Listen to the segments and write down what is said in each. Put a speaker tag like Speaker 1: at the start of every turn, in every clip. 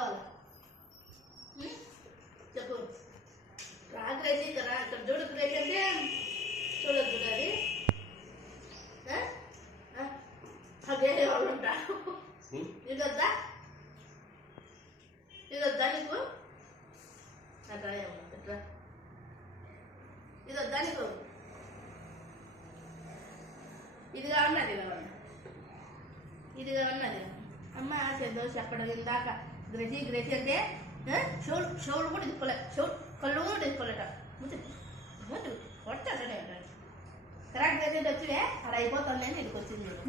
Speaker 1: కావాలి? చెప్పు. రాత్రి అయితే ఇక్కడ ఇక్కడ అంటే చూడదు చూడు అది ఆ? ఆ? అదే వాళ్ళు ఉంటారు. ఇది వద్దా ఇది వద్దా నీకు అట్లా ఇట్లా నీకు? ఇది కావాలి అది కావాలి ఇది కావాలి అమ్మ చేద్దాం చెప్పడం ఇందాక గ్రసి గ్రసి అంటే ఆ? షోలు షోలు కూడా తీసుకోలే షోలు కళ్ళు కూడా తీసుకోలేట కొట్టాడనే కరెక్ట్ గ్రసి వచ్చినే అలా అయిపోతుంది అని ఇక్కడికి వచ్చింది చూడు.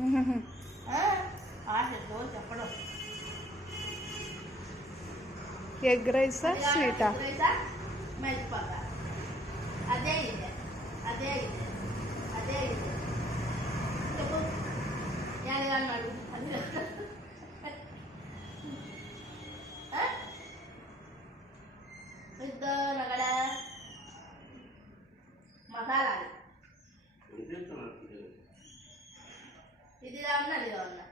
Speaker 1: ఆ? ఆశ చేద్దాం చెప్పడం
Speaker 2: ఎగ్ రైసా స్వీటా
Speaker 1: మెల్లిపోతా అదే ఇదే అదే ఇదే అదే ఇదే చెప్పు నేను అన్నాడు అది ఇద్దరు అక్కడ మసాలా ఇది కావాలన్నా అది కావాలన్నా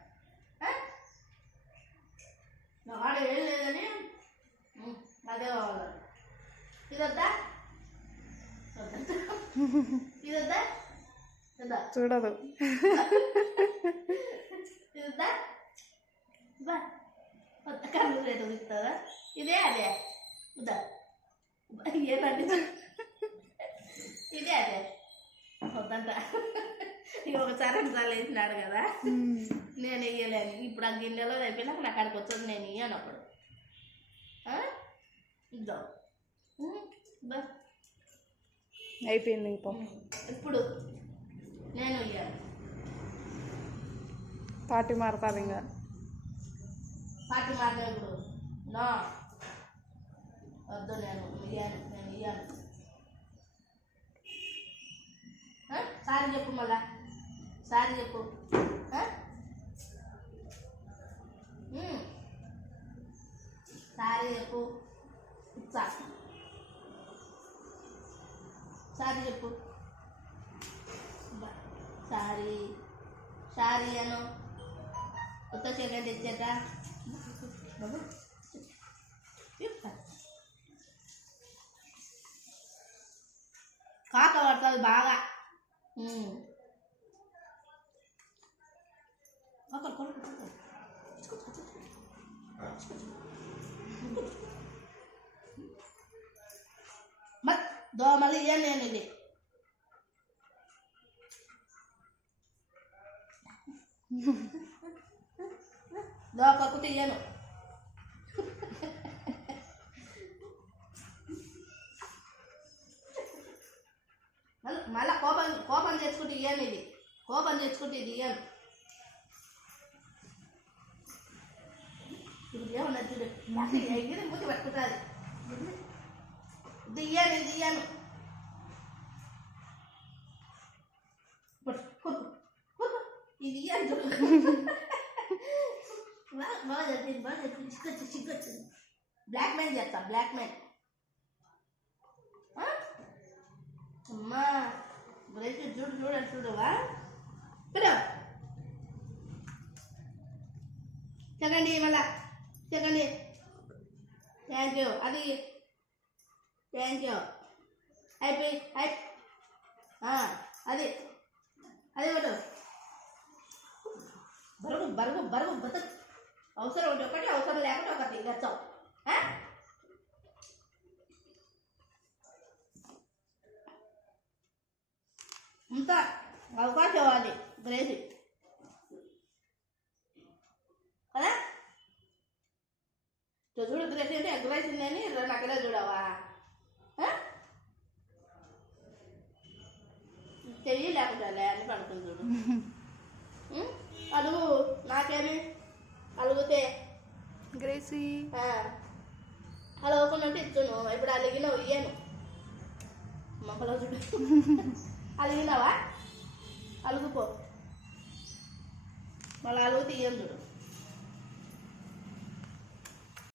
Speaker 1: నాడు ఏం లేదని అదే కావాలి ఇదొద్దా? ఇదొద్దా? ఇదా?
Speaker 2: చూడదు.
Speaker 1: ఇదొద్దా? బా కొత్త కళ్ళు రేటు ఇస్తుందా ఇదే అదే. ఉదా ఏంటంటే ఇదే అదే. వద్దంట. ఒకసారి రెండుసార్లు వేసినాడు కదా. నేను ఇయ్యలేను ఇప్పుడు ఆ గిన్నెలో అయిపోయినాక నాకు అక్కడికి వచ్చేది నేను ఇయ్యను అప్పుడు? ఇద్దాం
Speaker 2: అయిపోయింది ఇంకో
Speaker 1: ఇప్పుడు నేను ఇయ్యాను
Speaker 2: పార్టీ మారుతారు ఇంకా.
Speaker 1: పార్టీ మాట్లాడు నా. వద్దు నేను ఇయ్యాను నేను ఇయ్యాను? సారీ చెప్పు మళ్ళా. సారీ చెప్పు. సారీ చెప్పు. ఇచ్చా. సారీ చెప్పు. సారీ. సారీ అను. కొత్త చీర తెచ్చేట బాబు. కాక పడుతుంది బాగా. కొరకు. మరి దోమలు ఇయ్యాను నేను ఇది దోకకు తీయను మళ్ళీ మళ్ళా కోపం కోపం తెచ్చుకుంటే ఇయ్యాను ఇది కోపం తెచ్చుకుంటే ఇది ఇయ్యాను ఇదే ఉన్నది చూడు ఎగిరి మూతి పట్టుకుంటుంది. దియ్యాను దియ్యాను ఇది ఇయ్యాను చూడు. బాగా చెప్పింది బాగా చెప్పింది చిక్కొచ్చు చిక్కొచ్చు. బ్లాక్ మెయిల్ చేస్తా బ్లాక్ మెయిల్ అమ్మా బ్రేక్ చూడు చూడు చూడవా? చూడు. చదండి మళ్ళా. చెప్పండి. థ్యాంక్ యూ అది థ్యాంక్ యూ అయిపోయి అయి అది అది ఒకటి. బరువు బరువు బరువు బతుకు. అవసరం ఒకటి ఒకటి అవసరం లేకపోతే ఒకటి. గచ్చావు ఇంత అవకాశం అది. గ్రేసి కదా ఇటు చూడు గ్రేసి ఉందని రెండు అక్కడే చూడవా లేకపోతే అని పడుతుంది చూడు? అడుగు నాకేమి అలుగుతే
Speaker 2: గ్రేసీ
Speaker 1: అలగకుండా ఇచ్చును ఇప్పుడు అలిగిన ఇయ్యను మొక్కలో చూడు అలిగినావా అలుగుపో మళ్ళీ అలుగు తీయను చూడు